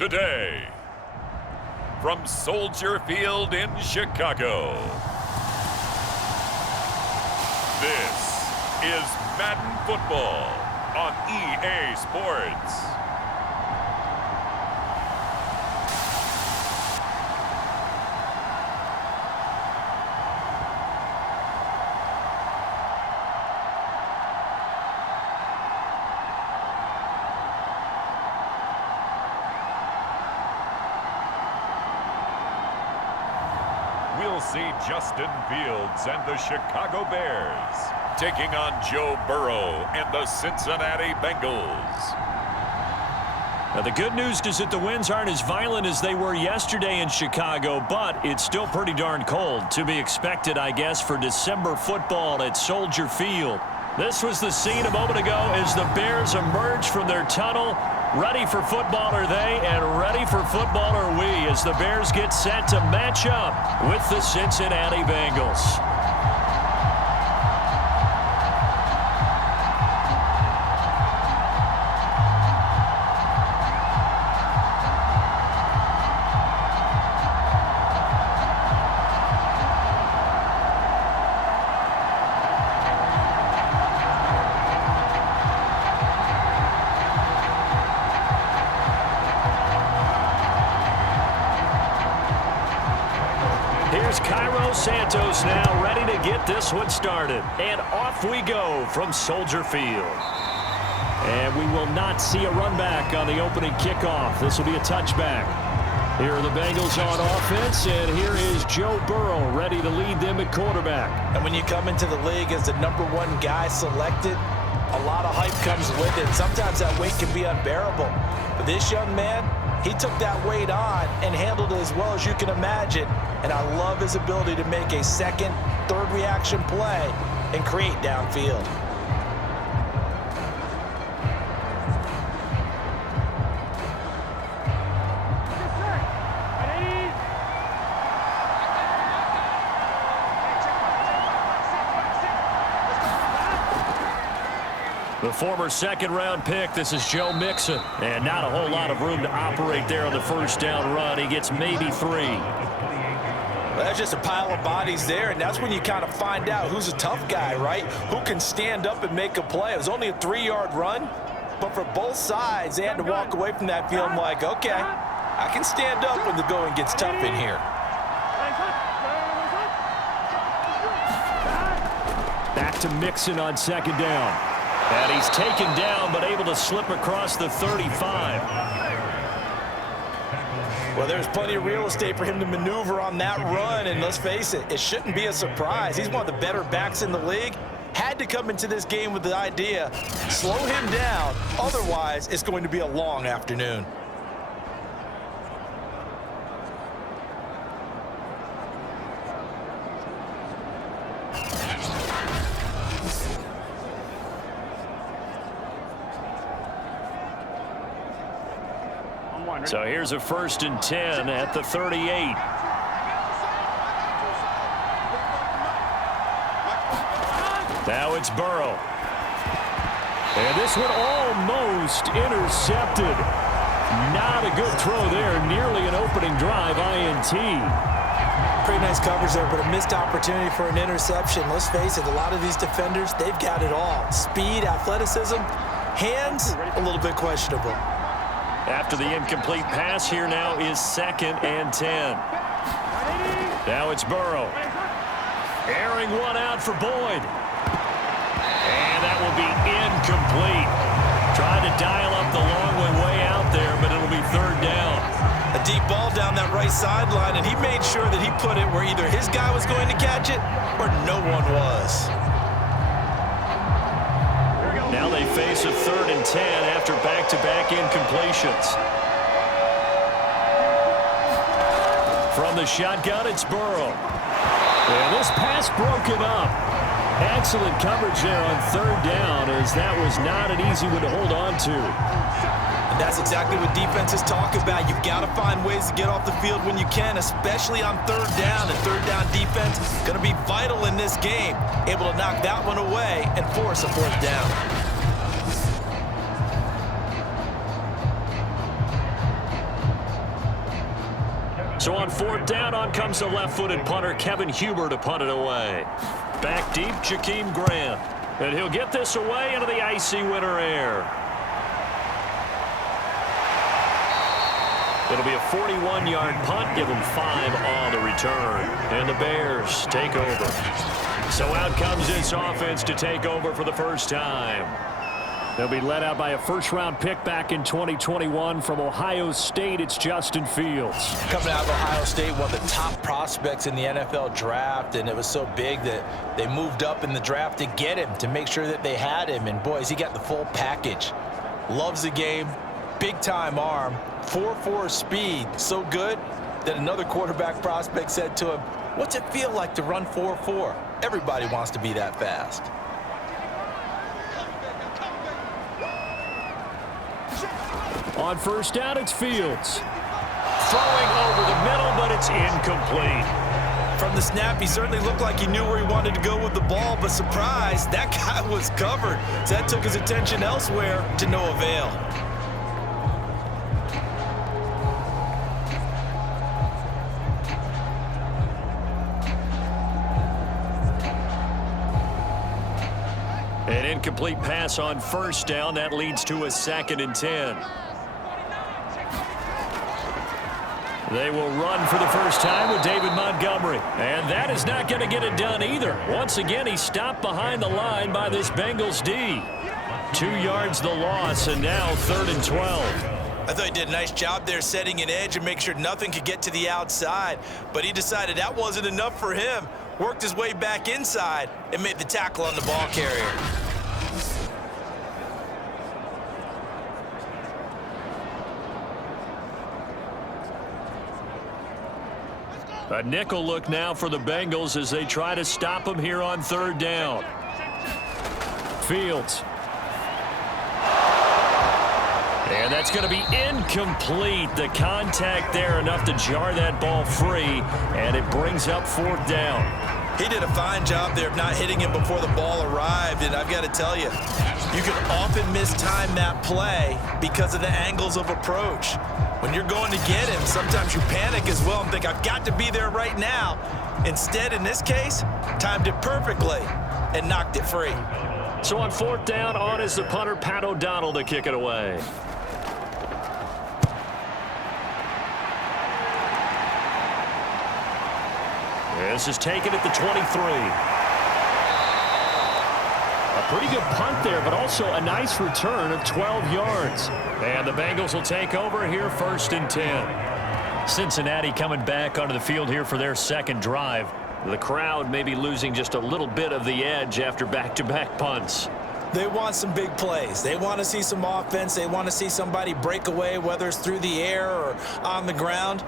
today, from Soldier Field in Chicago, this is Madden Football on EA Sports. We'll see Justin Fields and the Chicago Bears taking on Joe Burrow and the Cincinnati Bengals. Now, the good news is that the winds aren't as violent as they were yesterday in Chicago, but it's still pretty darn cold. To be expected, I guess, for December football at Soldier Field. This was the scene a moment ago as the Bears emerged from their tunnel. Ready for football are they, and ready for football are we as the Bears get set to match up with the Cincinnati Bengals. Here's Cairo Santos now ready to get this one started. And off we go from Soldier Field. And we will not see a run back on the opening kickoff. This will be a touchback. Here are the Bengals on offense, and here is Joe Burrow ready to lead them at quarterback. And when you come into the league as the #1 guy selected, a lot of hype comes with it. Sometimes that weight can be unbearable. But this young man, he took that weight on and handled it as well as you can imagine. And I love his ability to make a second, third reaction play and create downfield. The former second-round pick, this is Joe Mixon. And not a whole lot of room to operate there on the first down run. He gets maybe 3. Well, that's just a pile of bodies there, and that's when you kind of find out who's a tough guy, right? Who can stand up and make a play. It was only a 3-yard run, but for both sides, they had to walk away from that field like, okay, I can stand up when the going gets tough in here. Back to Mixon on second down. And he's taken down, but able to slip across the 35. Well, there's plenty of real estate for him to maneuver on that run, and let's face it, it shouldn't be a surprise. He's one of the better backs in the league. Had to come into this game with the idea, slow him down, otherwise it's going to be a long afternoon. So here's a 1st and 10 at the 38. Now it's Burrow. And this one almost intercepted. Not a good throw there. Nearly an opening drive INT. Pretty nice coverage there, but a missed opportunity for an interception. Let's face it, a lot of these defenders, they've got it all. Speed, athleticism, hands, a little bit questionable. After the incomplete pass, here now is 2nd and 10. Now it's Burrow. Airing one out for Boyd. And that will be incomplete. Trying to dial up the long one way out there, but it'll be 3rd down. A deep ball down that right sideline, and he made sure that he put it where either his guy was going to catch it or no one was. Now they face a 3rd and 10 after back-to-back incompletions. From the shotgun, it's Burrow. And this pass broken up. Excellent coverage there on 3rd down, as that was not an easy one to hold on to. And that's exactly what defenses talk about. You've got to find ways to get off the field when you can, especially on 3rd down. And 3rd down defense going to be vital in this game. Able to knock that one away and force a 4th down. So on 4th down, on comes the left-footed punter, Kevin Huber, to punt it away. Back deep, Jakeem Grant. And he'll get this away into the icy winter air. It'll be a 41-yard punt, give them 5 on the return. And the Bears take over. So out comes this offense to take over for the first time. They'll be led out by a first-round pick back in 2021 from Ohio State. It's Justin Fields. Coming out of Ohio State, one of the top prospects in the NFL draft, and it was so big that they moved up in the draft to get him, to make sure that they had him. And, boys, he got the full package. Loves the game, big-time arm, 4.4 speed, so good that another quarterback prospect said to him, "What's it feel like to run 4.4? Everybody wants to be that fast." On first down, it's Fields. Throwing over the middle, but it's incomplete. From the snap, he certainly looked like he knew where he wanted to go with the ball, but surprise, that guy was covered. So that took his attention elsewhere to no avail. An incomplete pass on first down. That leads to a 2nd and 10. They will run for the first time with David Montgomery. And that is not going to get it done either. Once again, he stopped behind the line by this Bengals D. 2 yards the loss, and now 3rd and 12. I thought he did a nice job there setting an edge and make sure nothing could get to the outside. But he decided that wasn't enough for him. Worked his way back inside and made the tackle on the ball carrier. A nickel look now for the Bengals as they try to stop him here on 3rd down. Fields. And that's going to be incomplete. The contact there enough to jar that ball free, and it brings up 4th down. He did a fine job there of not hitting him before the ball arrived, and I've got to tell you, you can often mistime that play because of the angles of approach. When you're going to get him, sometimes you panic as well and think, I've got to be there right now. Instead, in this case, timed it perfectly and knocked it free. So on 4th down, on is the punter, Pat O'Donnell, to kick it away. This is taken at the 23. A pretty good punt there, but also a nice return of 12 yards. And the Bengals will take over here 1st and 10. Cincinnati coming back onto the field here for their 2nd drive. The crowd may be losing just a little bit of the edge after back-to-back punts. They want some big plays. They want to see some offense. They want to see somebody break away, whether it's through the air or on the ground.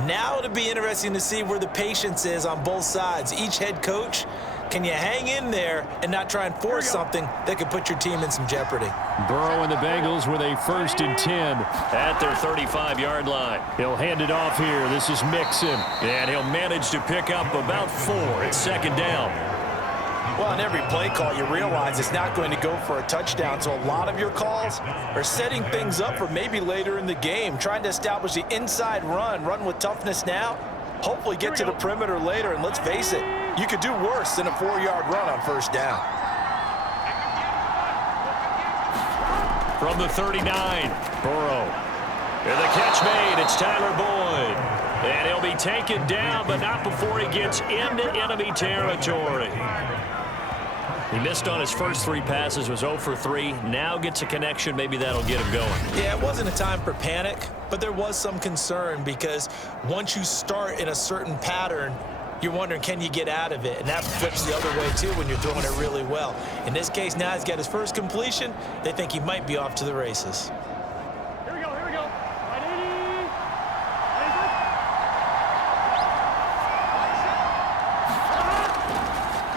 Now it'll be interesting to see where the patience is on both sides. Each head coach, can you hang in there and not try and force something that could put your team in some jeopardy? Burrow and the Bengals with a 1st and 10 at their 35-yard line. He'll hand it off here. This is Mixon, and he'll manage to pick up about 4. It's 2nd down. Well, in every play call, you realize it's not going to go for a touchdown, so a lot of your calls are setting things up for maybe later in the game, trying to establish the inside run with toughness now, hopefully get to the perimeter later, and let's face it, you could do worse than a 4-yard run on 1st down. From the 39, Burrow. And the catch made, it's Tyler Boyd. And he'll be taken down, but not before he gets into enemy territory. He missed on his first 3 passes, was 0 for 3. Now gets a connection. Maybe that'll get him going. Yeah, it wasn't a time for panic, but there was some concern because once you start in a certain pattern, you're wondering, can you get out of it? And that flips the other way, too, when you're throwing it really well. In this case, now he's got his first completion. They think he might be off to the races. Here we go.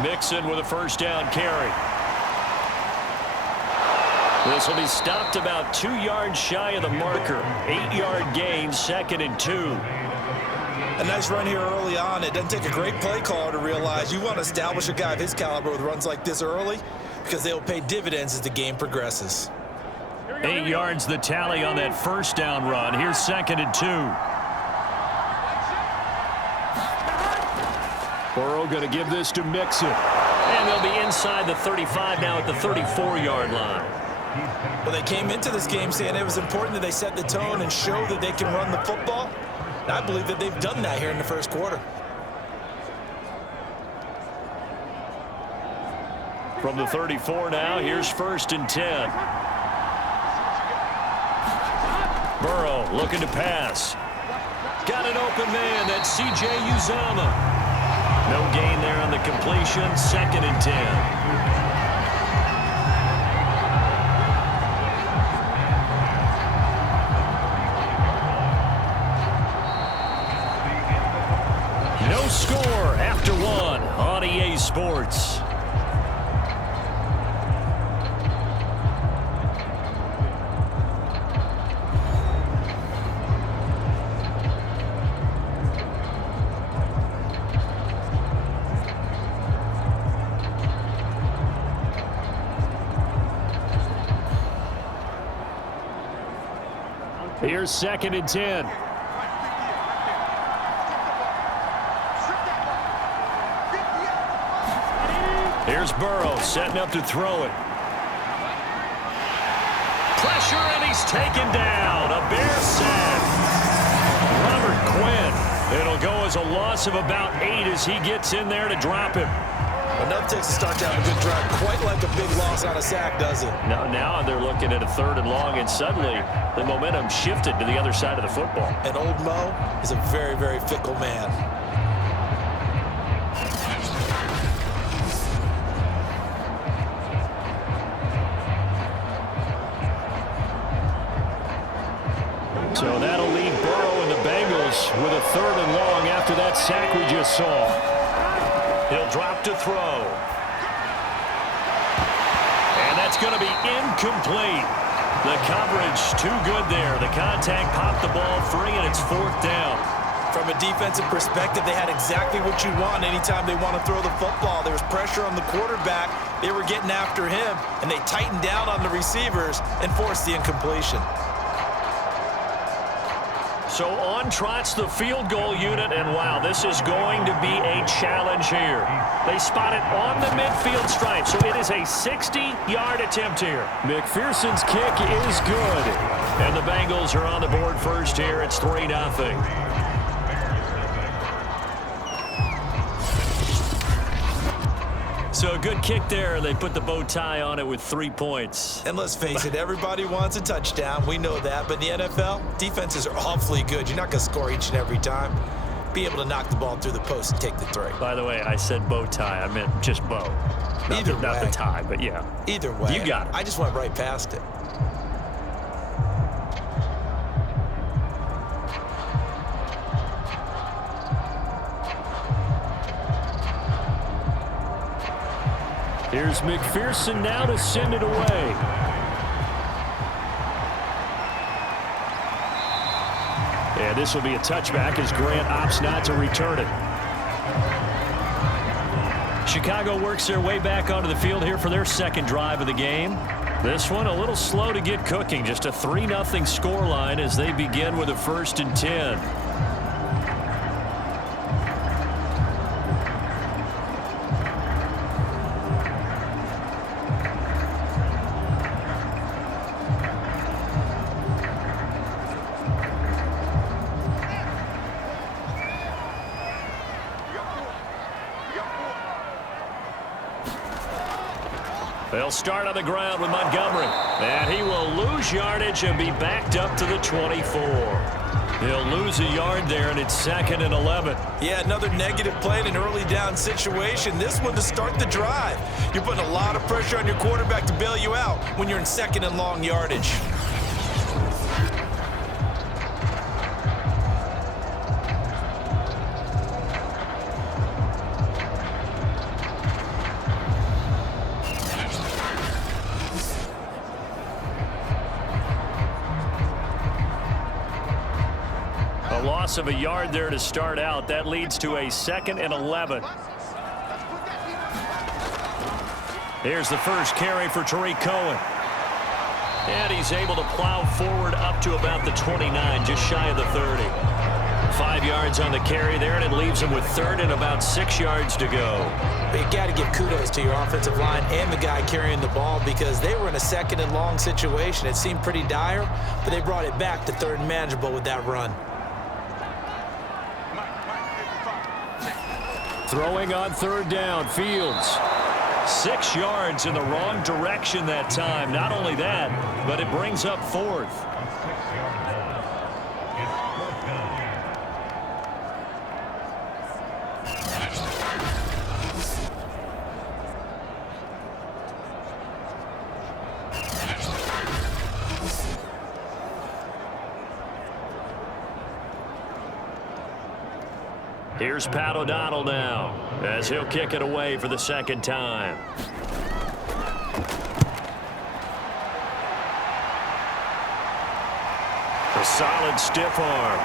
Mixon with a 1st down carry. This will be stopped about 2 yards shy of the marker. 8-yard gain, 2nd and 2. A nice run here early on. It doesn't take a great play caller to realize you want to establish a guy of his caliber with runs like this early because they will pay dividends as the game progresses. 8 yards the tally on that 1st down run. Here's 2nd and 2. Burrow going to give this to Mixon. And they'll be inside the 35 now at the 34-yard line. Well, they came into this game saying it was important that they set the tone and show that they can run the football. And I believe that they've done that here in the first quarter. From the 34 now, here's 1st and 10. Burrow looking to pass. Got an open man. That's C.J. Uzomah. No gain there on the completion. 2nd and 10. No score after 1 on EA Sports. Here's 2nd and 10. Here's Burrow setting up to throw it. Pressure, and he's taken down. A Bear sack. Robert Quinn. It'll go as a loss of about 8 as he gets in there to drop him. Enough takes to start to have a good drive. Quite like a big loss on a sack, does it? Now they're looking at a 3rd and long, and suddenly the momentum shifted to the other side of the football. And old Mo is a very, very fickle man. So that'll leave Burrow and the Bengals with a 3rd and long after that sack we just saw. He'll drop to throw. And that's going to be incomplete. The coverage too good there. The contact popped the ball free, and it's 4th down. From a defensive perspective, they had exactly what you want anytime they want to throw the football. There was pressure on the quarterback. They were getting after him, and they tightened down on the receivers and forced the incompletion. So on trots the field goal unit, and wow, this is going to be a challenge here. They spot it on the midfield stripe, so it is a 60-yard attempt here. McPherson's kick is good, and the Bengals are on the board first here. It's 3-0. So a good kick there. They put the bow tie on it with 3 points. And let's face it, everybody wants a touchdown. We know that. But in the NFL, defenses are awfully good. You're not going to score each and every time. Be able to knock the ball through the post and take the 3. By the way, I said bow tie. I meant just bow. Not the tie, but yeah. Either way. You got it. I just went right past it. Here's McPherson now to send it away. And this will be a touchback as Grant opts not to return it. Chicago works their way back onto the field here for their 2nd drive of the game. This one a little slow to get cooking. Just a 3-0 scoreline as they begin with a 1st and 10. They'll start on the ground with Montgomery. And he will lose yardage and be backed up to the 24. He'll lose a yard there, and it's 2nd and 11. Yeah, another negative play in an early down situation. This one to start the drive. You're putting a lot of pressure on your quarterback to bail you out when you're in 2nd and long yardage. A loss of a yard there to start out. That leads to a 2nd and 11. Here's the first carry for Tariq Cohen. And he's able to plow forward up to about the 29, just shy of the 30. 5 yards on the carry there, and it leaves them with third and about 6 yards to go. But you got to give kudos to your offensive line and the guy carrying the ball because they were in a second and long situation. It seemed pretty dire, but they brought it back to third and manageable with that run. Throwing on third down, Fields. 6 yards in the wrong direction that time. Not only that, but it brings up fourth. Here's Pat O'Donnell now as he'll kick it away for the second time. A solid stiff arm.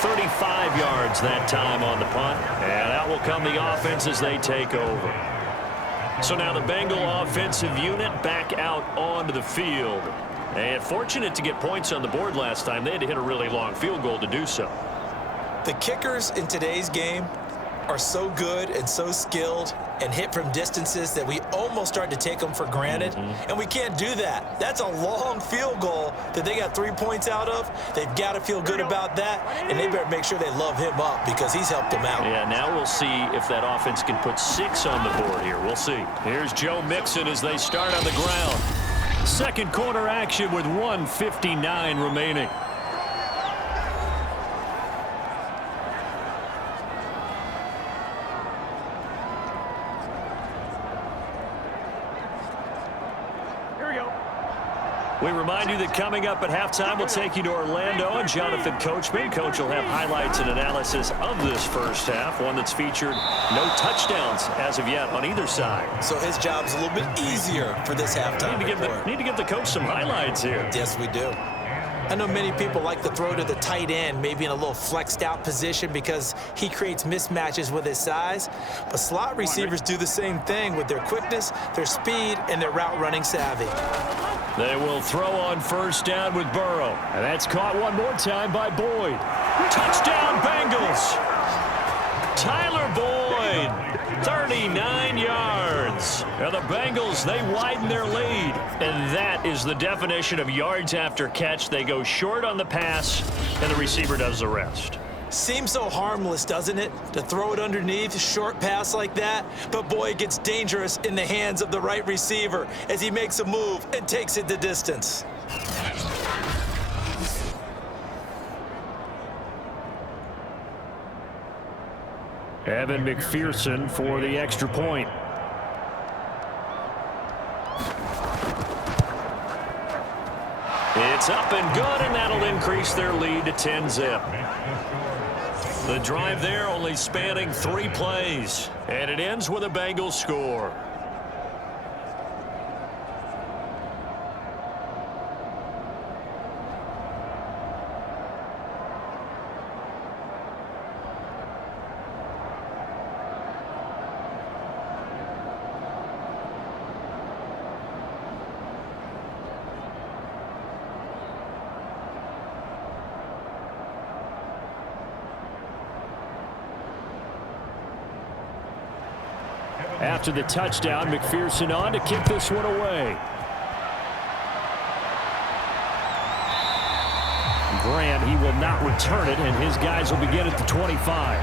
35 yards that time on the punt, and out will come the offense as they take over. So now the Bengal offensive unit back out onto the field. And fortunate to get points on the board last time. They had to hit a really long field goal to do so. The kickers in today's game are so good and so skilled and hit from distances that we almost start to take them for granted, and we can't do that. That's a long field goal that they got 3 points out of. They've got to feel good about that, and they better make sure they love him up because he's helped them out. Yeah, now we'll see if that offense can put 6 on the board here. We'll see. Here's Joe Mixon as they start on the ground. Second quarter action with 1:59 remaining. We remind you that coming up at halftime, we'll take you to Orlando and Jonathan Coachman. Coach will have highlights and analysis of this first half, one that's featured no touchdowns as of yet on either side. So his job's a little bit easier for this halftime report. Need to give the coach some highlights here. Yes, we do. I know many people like to throw to the tight end, maybe in a little flexed out position because he creates mismatches with his size. But slot receivers do the same thing with their quickness, their speed, and their route running savvy. They will throw on first down with Burrow. And that's caught one more time by Boyd. Touchdown, Bengals. Tyler Boyd, 39 yards. Now the Bengals, they widen their lead. And that is the definition of yards after catch. They go short on the pass, and the receiver does the rest. Seems so harmless, doesn't it, to throw it underneath, short pass like that? But boy, it gets dangerous in the hands of the right receiver as he makes a move and takes it the distance. Evan McPherson for the extra point. It's up and good, and that'll increase their lead to 10-zip. The drive there only spanning 3 plays, and it ends with a Bengals score. After the touchdown, McPherson on to kick this one away. Grant, he will not return it, and his guys will begin at the 25.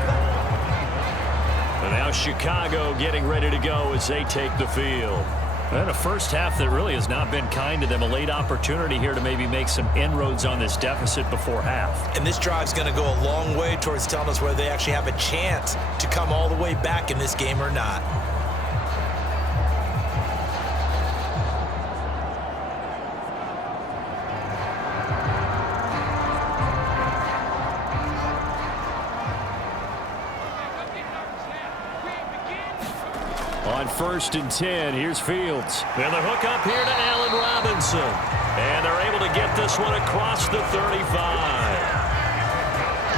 And now Chicago getting ready to go as they take the field. And a first half that really has not been kind to them. A late opportunity here to maybe make some inroads on this deficit before half. And this drive's going to go a long way towards telling us whether they actually have a chance to come all the way back in this game or not. On 1st and 10, here's Fields. And the hook up here to Allen Robinson. And they're able to get this one across the 35.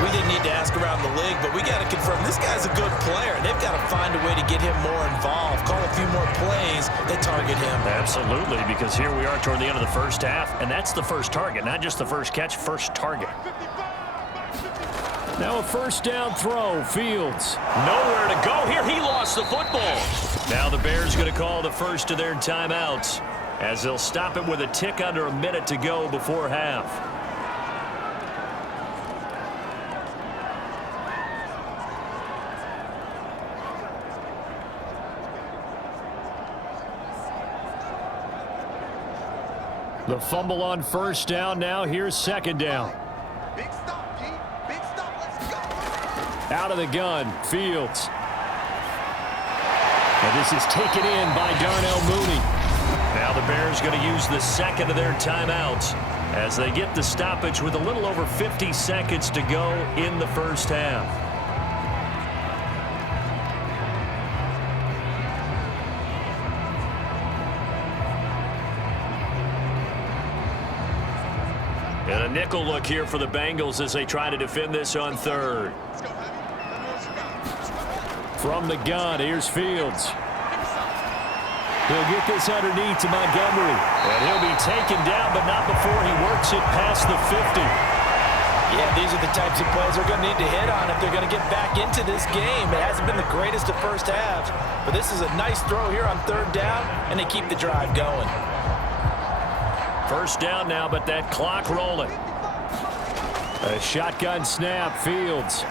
We didn't need to ask around the league, but we got to confirm this guy's a good player. They've got to find a way to get him more involved, call a few more plays that target him. Absolutely, because here we are toward the end of the first half, and that's the first target, not just the first catch, first target. Now a first down throw. Fields. Nowhere to go here. He lost the football. Now the Bears going to call the first of their timeouts as they'll stop it with a tick under a minute to go before half. The fumble on first down. Now here's second down. Big stop, G. Big stop. Let's go. Out of the gun. Fields. And this is taken in by Darnell Mooney. Now the Bears going to use the second of their timeouts as they get the stoppage with a little over 50 seconds to go in the first half. And a nickel look here for the Bengals as they try to defend this on third. From the gun, here's Fields. He'll get this underneath to Montgomery. And he'll be taken down, but not before he works it past the 50. Yeah, these are the types of plays they're going to need to hit on if they're going to get back into this game. It hasn't been the greatest of first halves, but this is a nice throw here on third down, and they keep the drive going. First down now, but that clock rolling. A shotgun snap, Fields.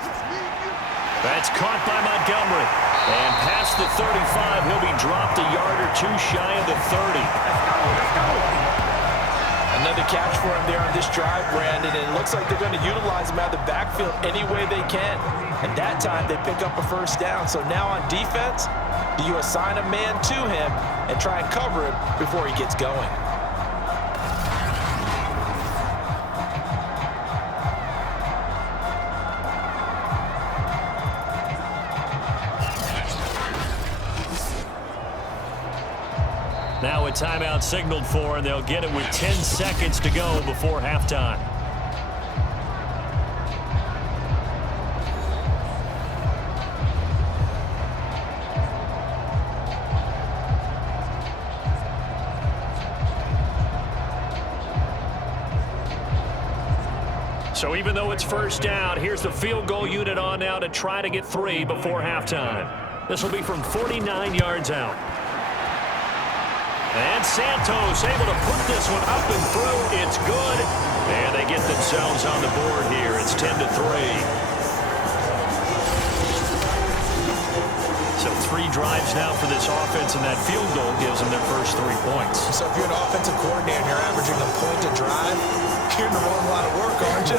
That's caught by Montgomery. And past the 35, he'll be dropped a yard or two shy of the 30. Another catch for him there on this drive, Brandon, and it looks like they're going to utilize him out of the backfield any way they can. And that time, they pick up a first down. So now on defense, do you assign a man to him and try and cover it before he gets going? Now a timeout signaled for, and they'll get it with 10 seconds to go before halftime. So even though it's first down, here's the field goal unit on now to try to get 3 before halftime. This will be from 49 yards out. And Santos able to put this one up and through. It's good. And they get themselves on the board here. It's 10-3. So 3 drives now for this offense, and that field goal gives them their first 3 points. So if you're an offensive coordinator and you're averaging a point a drive, you're in the wrong line of work, aren't you?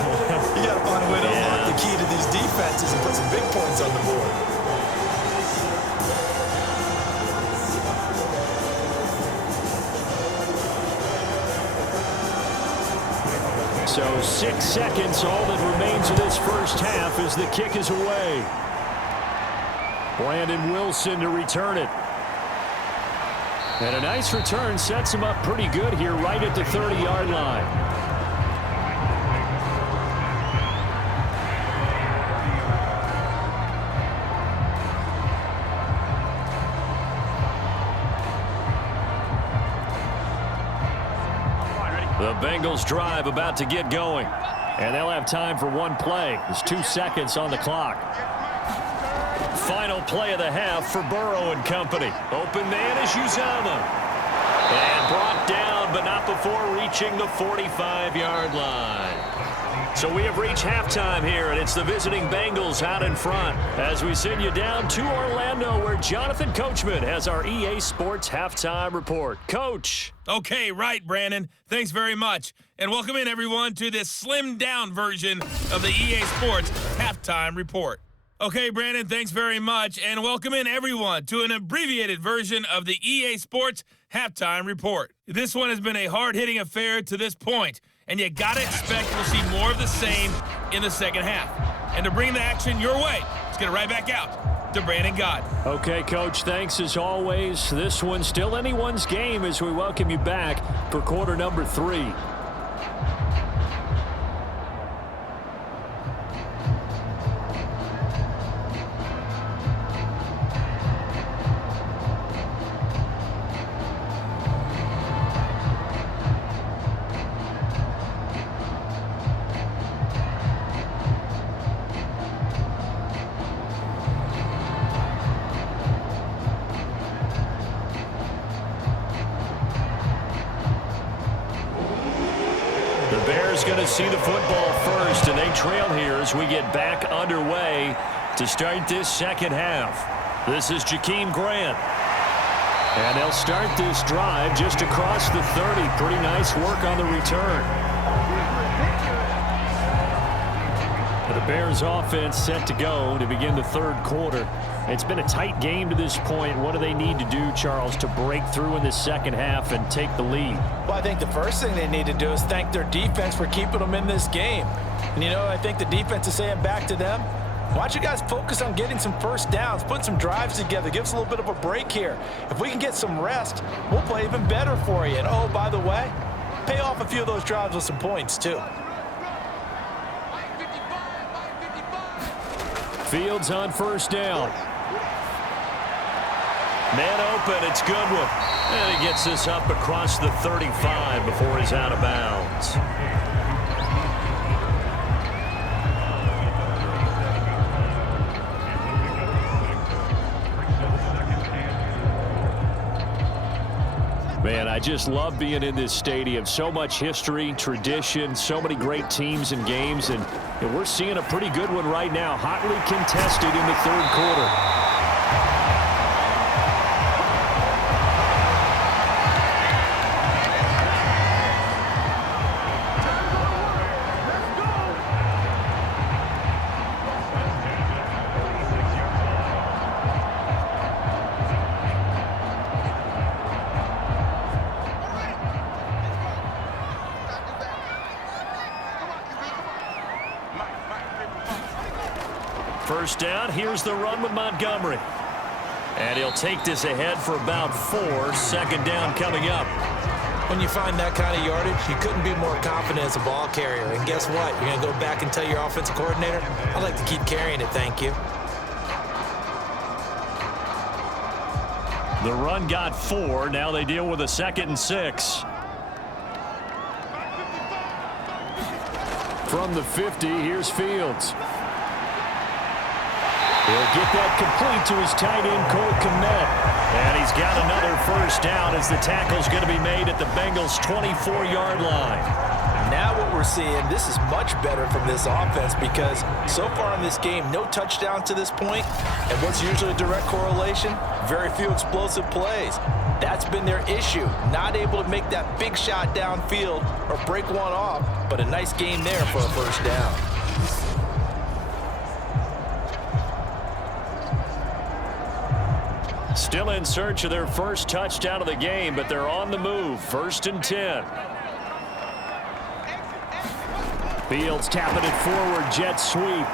You got to find a way to unlock the key to these defenses and put some big points on the board. So 6 seconds, all that remains of this first half as the kick is away. Brandon Wilson to return it. And a nice return sets him up pretty good here right at the 30-yard line. The Bengals drive about to get going. And they'll have time for one play. There's 2 seconds on the clock. Final play of the half for Burrow and company. Open man is Uzama. And brought down, but not before reaching the 45-yard line. So we have reached halftime here, and it's the visiting Bengals out in front as we send you down to Orlando, where Jonathan Coachman has our EA Sports Halftime Report. Coach. Okay, right, Brandon. Thanks very much. And welcome in, everyone, to this slimmed-down version of the EA Sports Halftime Report. Okay, Brandon, thanks very much. And welcome in, everyone, to an abbreviated version of the EA Sports Halftime Report. This one has been a hard-hitting affair to this point, and you got to expect we'll see more of the same in the second half. And to bring the action your way, let's get it right back out to Brandon Gott. Okay, Coach, thanks as always. This one's still anyone's game as we welcome you back for quarter number 3. Bears going to see the football first, and they trail here as we get back underway to start this second half. This is Jakeem Grant. And they'll start this drive just across the 30. Pretty nice work on the return. The Bears offense set to go to begin the third quarter. It's been a tight game to this point. What do they need to do, Charles, to break through in the second half and take the lead? Well, I think the first thing they need to do is thank their defense for keeping them in this game. And, you know, I think the defense is saying back to them, why don't you guys focus on getting some first downs, put some drives together, give us a little bit of a break here. If we can get some rest, we'll play even better for you. And, oh, by the way, pay off a few of those drives with some points, too. Fields on first down. Man open, it's Goodwin. And he gets this up across the 35 before he's out of bounds. Man, I just love being in this stadium. So much history, tradition, so many great teams and games, and we're seeing a pretty good one right now. Hotly contested in the third quarter. First down, here's the run with Montgomery. And he'll take this ahead for about 4. Second down coming up. When you find that kind of yardage, you couldn't be more confident as a ball carrier. And guess what? You're going to go back and tell your offensive coordinator, I'd like to keep carrying it, thank you. The run got 4. Now they deal with a 2nd and 6. From the 50, here's Fields. He'll get that complete to his tight end, Cole Kmet. And he's got another first down as the tackle's going to be made at the Bengals' 24-yard line. Now what we're seeing, this is much better from this offense because so far in this game, no touchdowns to this point. And what's usually a direct correlation? Very few explosive plays. That's been their issue. Not able to make that big shot downfield or break one off, but a nice game there for a first down. Still in search of their first touchdown of the game, but they're on the move. 1st and 10. Fields tapping it forward, jet sweep.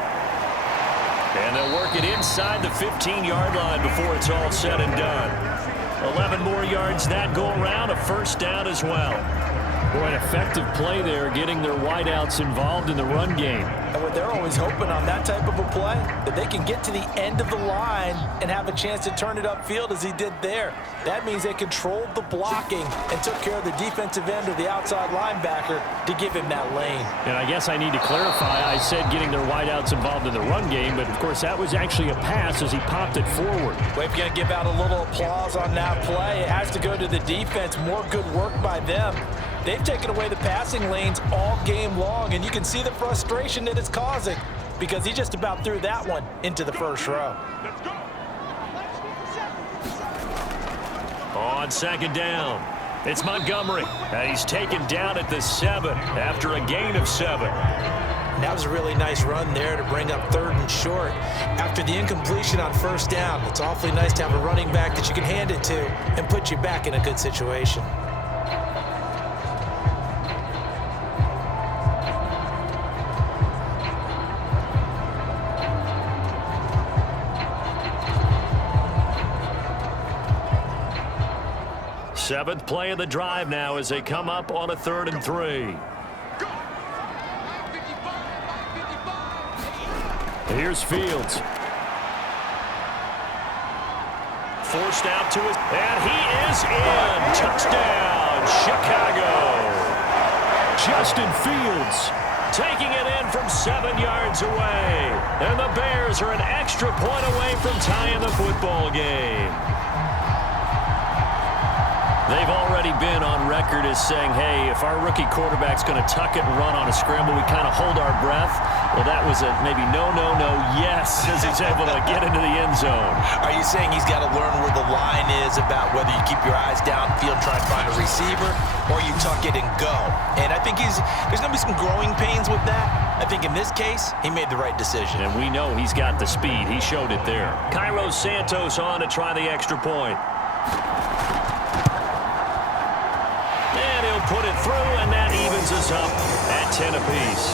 And they'll work it inside the 15-yard line before it's all said and done. 11 more yards that go around, a first down as well. Boy, an effective play there, getting their wideouts involved in the run game. And what they're always hoping on that type of a play, that they can get to the end of the line and have a chance to turn it upfield as he did there. That means they controlled the blocking and took care of the defensive end or the outside linebacker to give him that lane. And I guess I need to clarify, I said getting their wideouts involved in the run game, but of course that was actually a pass as he popped it forward. We're going to give out a little applause on that play. It has to go to the defense. More good work by them. They've taken away the passing lanes all game long, and you can see the frustration that it's causing because he just about threw that one into the first row. On second down, it's Montgomery, and he's taken down at the 7 after a gain of 7. That was a really nice run there to bring up 3rd and short. After the incompletion on first down, it's awfully nice to have a running back that you can hand it to and put you back in a good situation. Seventh play of the drive now as they come up on a 3rd and 3. Here's Fields. Forced out to his, and he is in. Touchdown, Chicago. Justin Fields taking it in from 7 yards away. And the Bears are an extra point away from tying the football game. They've already been on record as saying, hey, if our rookie quarterback's going to tuck it and run on a scramble, we kind of hold our breath. Well, that was a maybe no, yes, as he's able to get into the end zone. Are you saying he's got to learn where the line is about whether you keep your eyes downfield, try and find a receiver, or you tuck it and go? And I think there's going to be some growing pains with that. I think in this case, he made the right decision. And we know he's got the speed. He showed it there. Cairo Santos on to try the extra point. And he'll put it through, and that evens us up at 10 apiece.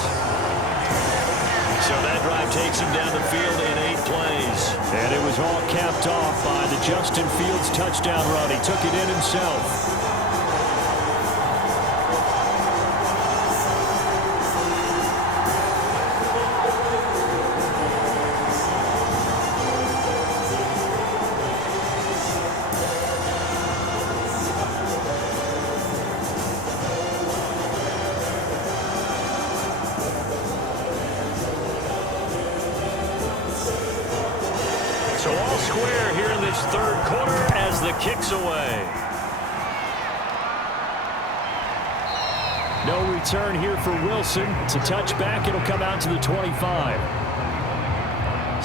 So that drive takes him down the field in 8 plays. And it was all capped off by the Justin Fields touchdown run. He took it in himself. So all square here in this third quarter as the kick's away. No return here for Wilson. It's a touchback. It'll come out to the 25.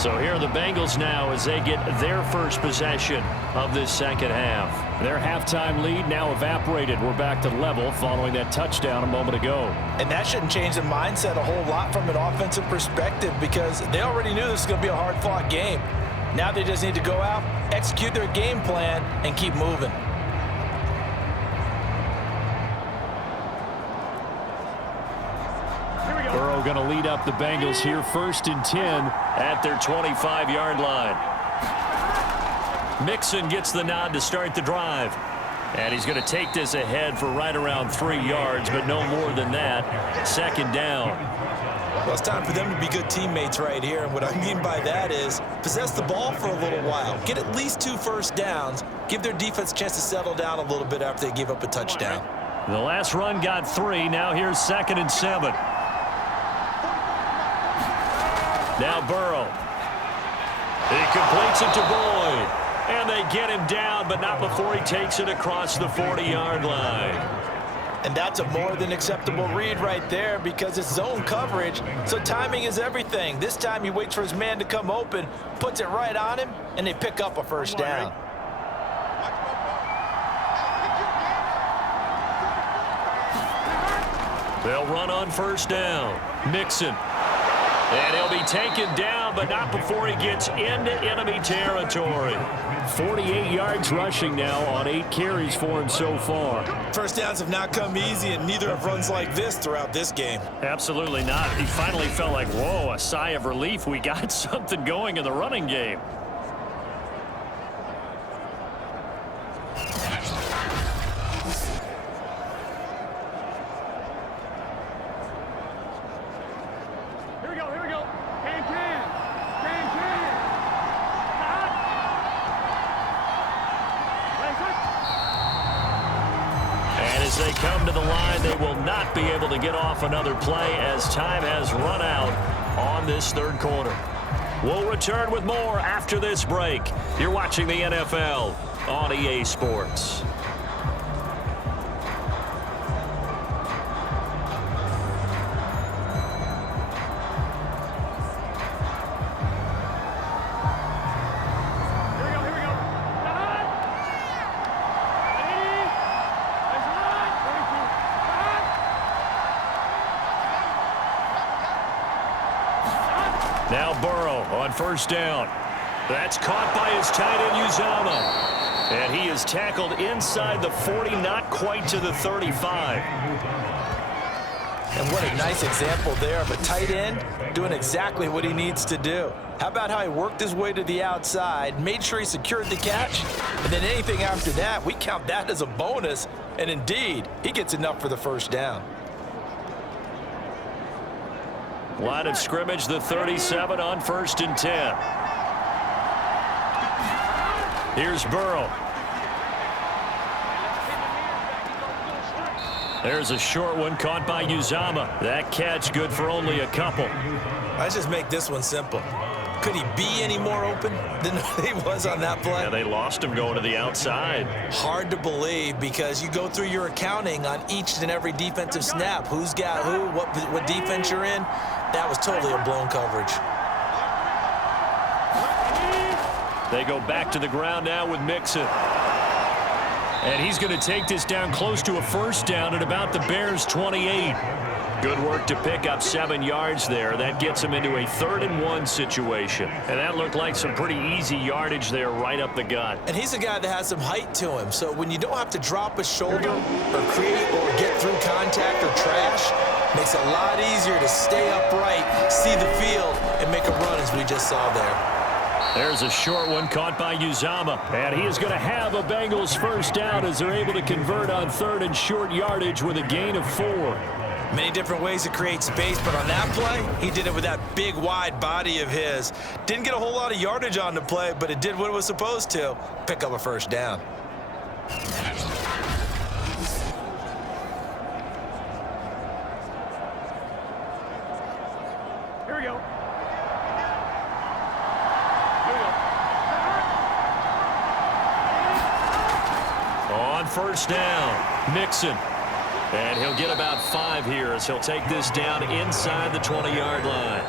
So here are the Bengals now as they get their first possession of this second half. Their halftime lead now evaporated. We're back to level following that touchdown a moment ago. And that shouldn't change the mindset a whole lot from an offensive perspective because they already knew this was going to be a hard-fought game. Now they just need to go out, execute their game plan, and keep moving. Burrow going to lead up the Bengals here, 1st and 10 at their 25-yard line. Mixon gets the nod to start the drive. And he's going to take this ahead for right around 3 yards, but no more than that. 2nd down. Well, it's time for them to be good teammates right here. And what I mean by that is possess the ball for a little while. Get at least 2 first downs. Give their defense a chance to settle down a little bit after they give up a touchdown. The last run got 3. Now here's 2nd and 7. Now Burrow. He completes it to Boyd. And they get him down, but not before he takes it across the 40-yard line. And that's a more than acceptable read right there because it's zone coverage, so timing is everything. This time he waits for his man to come open, puts it right on him, and they pick up a first down. They'll run on 1st down. Mixon. And he'll be taken down, but not before he gets into enemy territory. 48 yards rushing now on 8 carries for him so far. First downs have not come easy, and neither have runs like this throughout this game. Absolutely not. He finally felt like, whoa, a sigh of relief. We got something going in the running game. As they come to the line, they will not be able to get off another play as time has run out on this third quarter. We'll return with more after this break. You're watching the NFL on EA Sports. Now Burrow on 1st down. That's caught by his tight end, Uzomah. And he is tackled inside the 40, not quite to the 35. And what a nice example there of a tight end doing exactly what he needs to do. How about how he worked his way to the outside, made sure he secured the catch, and then anything after that, we count that as a bonus. And indeed, he gets enough for the first down. Line of scrimmage, the 37 on 1st and 10. Here's Burrow. There's a short one caught by Uzomah. That catch good for only a couple. Let's just make this one simple. Could he be any more open than he was on that play? Yeah, they lost him going to the outside. Hard to believe because you go through your accounting on each and every defensive snap. Who's got who, what defense you're in. That was totally a blown coverage. They go back to the ground now with Mixon. And he's going to take this down close to a first down at about the Bears' 28. Good work to pick up 7 yards there. That gets him into a 3rd and 1 situation. And that looked like some pretty easy yardage there right up the gut. And he's a guy that has some height to him. So when you don't have to drop a shoulder or create or get through contact or trash, makes it a lot easier to stay upright, see the field, and make a run as we just saw there. There's a short one caught by Uzama. And he is going to have a Bengals first down as they're able to convert on 3rd and short yardage with a gain of 4. Many different ways to create space, but on that play, he did it with that big, wide body of his. Didn't get a whole lot of yardage on the play, but it did what it was supposed to, pick up a first down. Here we go. On first down, Mixon. And he'll get about 5 here as he'll take this down inside the 20-yard line.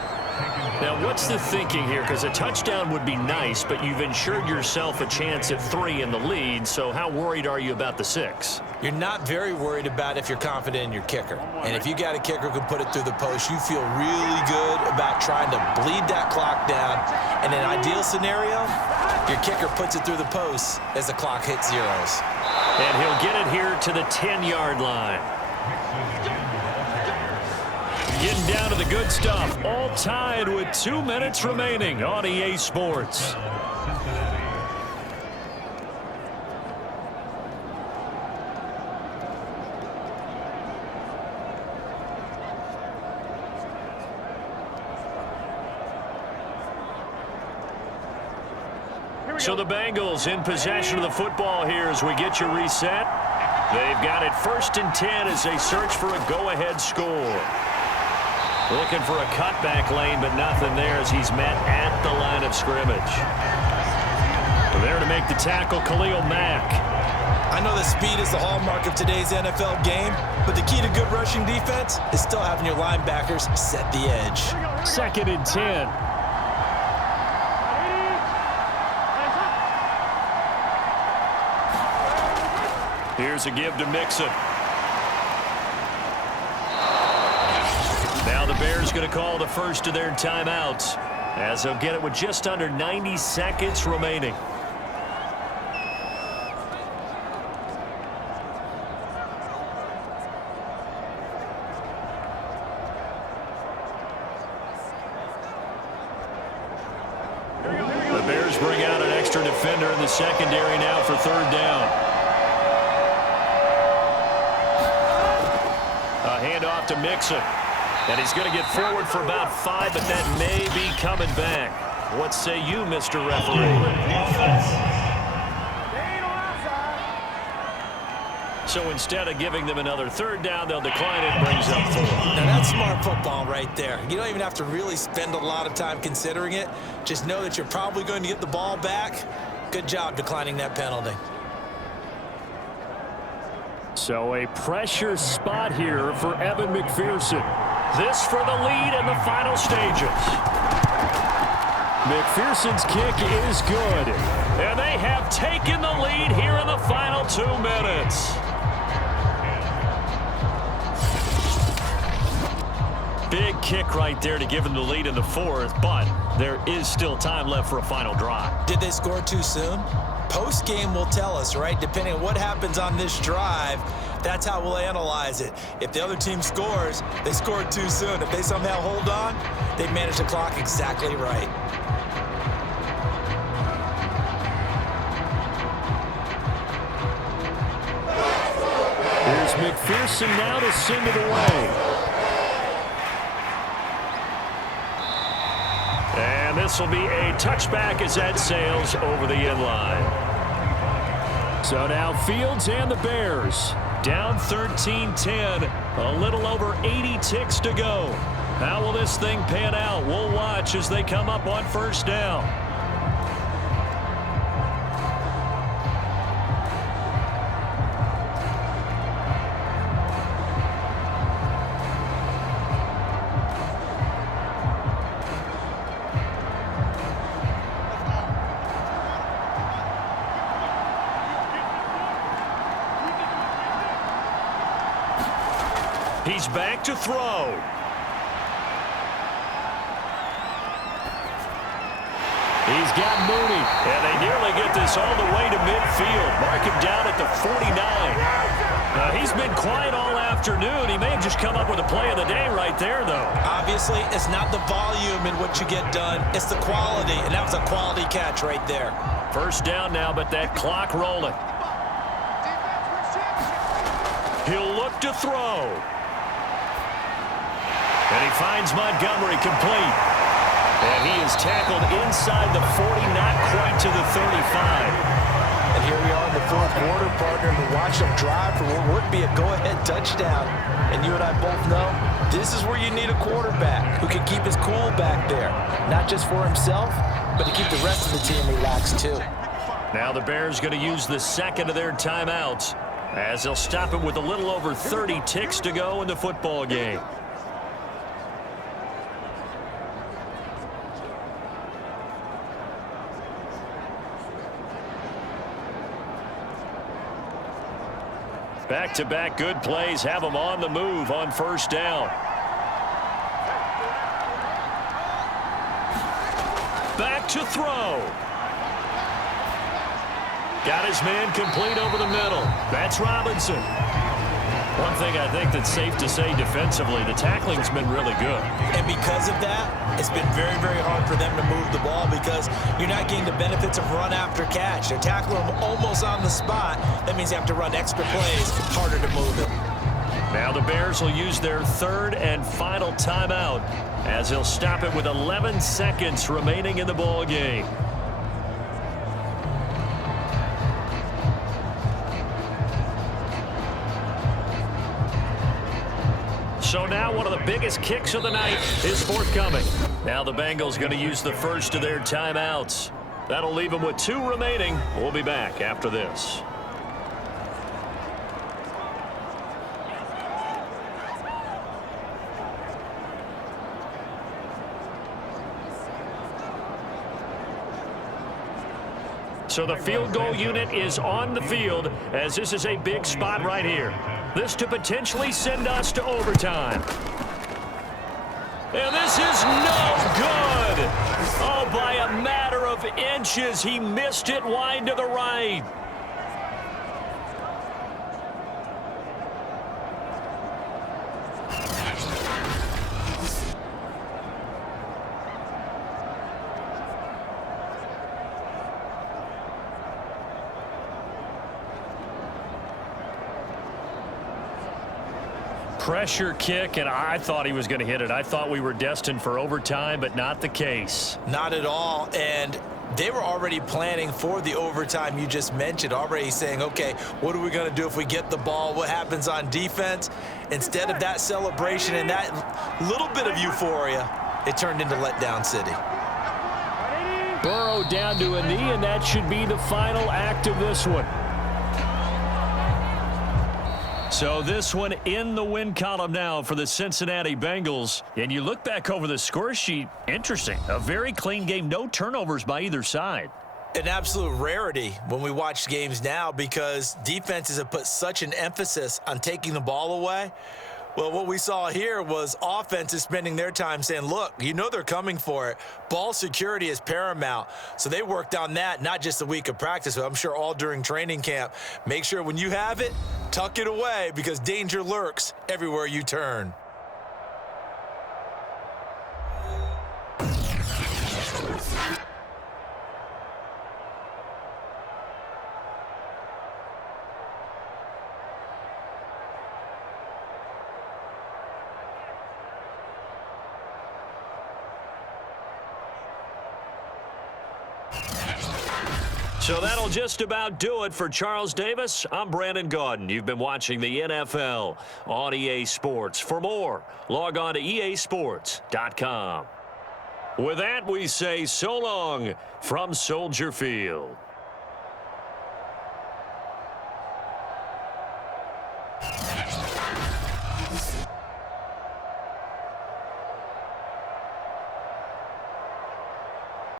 Now, what's the thinking here? Because a touchdown would be nice, but you've ensured yourself a chance at 3 in the lead, so how worried are you about the 6? You're not very worried about if you're confident in your kicker. And if you got a kicker who can put it through the post, you feel really good about trying to bleed that clock down. In an ideal scenario, your kicker puts it through the post as the clock hits zeros. And he'll get it here to the 10-yard line. Getting down to the good stuff. All tied with 2 minutes remaining on EA Sports. So the Bengals in possession of the football here as we get you reset. They've got it 1st and 10 as they search for a go-ahead score. Looking for a cutback lane, but nothing there as he's met at the line of scrimmage. There to make the tackle, Khalil Mack. I know that speed is the hallmark of today's NFL game, but the key to good rushing defense is still having your linebackers set the edge. 2nd and 10. Here's a give to Mixon. Now the Bears going to call the first of their timeouts as they'll get it with just under 90 seconds remaining. The Bears bring out an extra defender in the secondary now for 3rd down. A handoff to Mixon. And he's going to get forward for about 5, but that may be coming back. What say you, Mr. Referee? So instead of giving them another 3rd down, they'll decline it, brings up 4. Now that's smart football right there. You don't even have to really spend a lot of time considering it. Just know that you're probably going to get the ball back. Good job declining that penalty. So a pressure spot here for Evan McPherson. This for the lead in the final stages. McPherson's kick is good. And they have taken the lead here in the final 2 minutes. Big kick right there to give them the lead in the 4th, but there is still time left for a final drive. Did they score too soon? Post-game will tell us, right? Depending on what happens on this drive, that's how we'll analyze it. If the other team scores, they scored too soon. If they somehow hold on, they manage the clock exactly right. Here's McPherson now to send it away. And this will be a touchback as that sails over the end line. So now Fields and the Bears down 13-10. A little over 80 ticks to go. How will this thing pan out? We'll watch as they come up on first down. He's back to throw. He's got Mooney, and they nearly get this all the way to midfield. Mark him down at the 49. He's been quiet all afternoon. He may have just come up with a play of the day right there, though. Obviously, it's not the volume in what you get done. It's the quality, and that was a quality catch right there. First down now, but that clock rolling. He'll look to throw. And he finds Montgomery complete. And he is tackled inside the 40, not quite to the 35. And here we are in the fourth quarter, partner, to watch them drive for what would be a go-ahead touchdown. And you and I both know this is where you need a quarterback who can keep his cool back there. Not just for himself, but to keep the rest of the team relaxed too. Now the Bears going to use the second of their timeouts as they'll stop it with a little over 30 ticks to go in the football game. Back-to-back good plays have them on the move on first down. Back to throw. Got his man complete over the middle. That's Robinson. One thing I think that's safe to say defensively, the tackling's been really good. And because of that, it's been very, very hard for them to move the ball because you're not getting the benefits of run after catch. They're tackling them almost on the spot. That means you have to run extra plays, harder to move it. Now the Bears will use their third and final timeout as they'll stop it with 11 seconds remaining in the ball game. So now one of the biggest kicks of the night is forthcoming. Now the Bengals going to use the first of their timeouts. That'll leave them with 2 remaining. We'll be back after this. So the field goal unit is on the field as this is a big spot right here. This to potentially send us to overtime. And this is no good. Oh, by a matter of inches, he missed it wide to the right. Pressure kick, and I thought he was going to hit it. I thought we were destined for overtime, but not the case. Not at all, and they were already planning for the overtime you just mentioned, already saying, okay, what are we going to do if we get the ball? What happens on defense? Instead of that celebration and that little bit of euphoria, it turned into letdown city. Burrow down to a knee, and that should be the final act of this one. So this one in the win column now for the Cincinnati Bengals. And you look back over the score sheet, interesting. A very clean game, no turnovers by either side. An absolute rarity when we watch games now because defenses have put such an emphasis on taking the ball away. Well, what we saw here was offenses spending their time saying, look, you know they're coming for it. Ball security is paramount. So they worked on that, not just a week of practice, but I'm sure all during training camp. Make sure when you have it, tuck it away because danger lurks everywhere you turn. So that'll just about do it for Charles Davis. I'm Brandon Gaudin. You've been watching the NFL on EA Sports. For more, log on to easports.com. With that, we say so long from Soldier Field.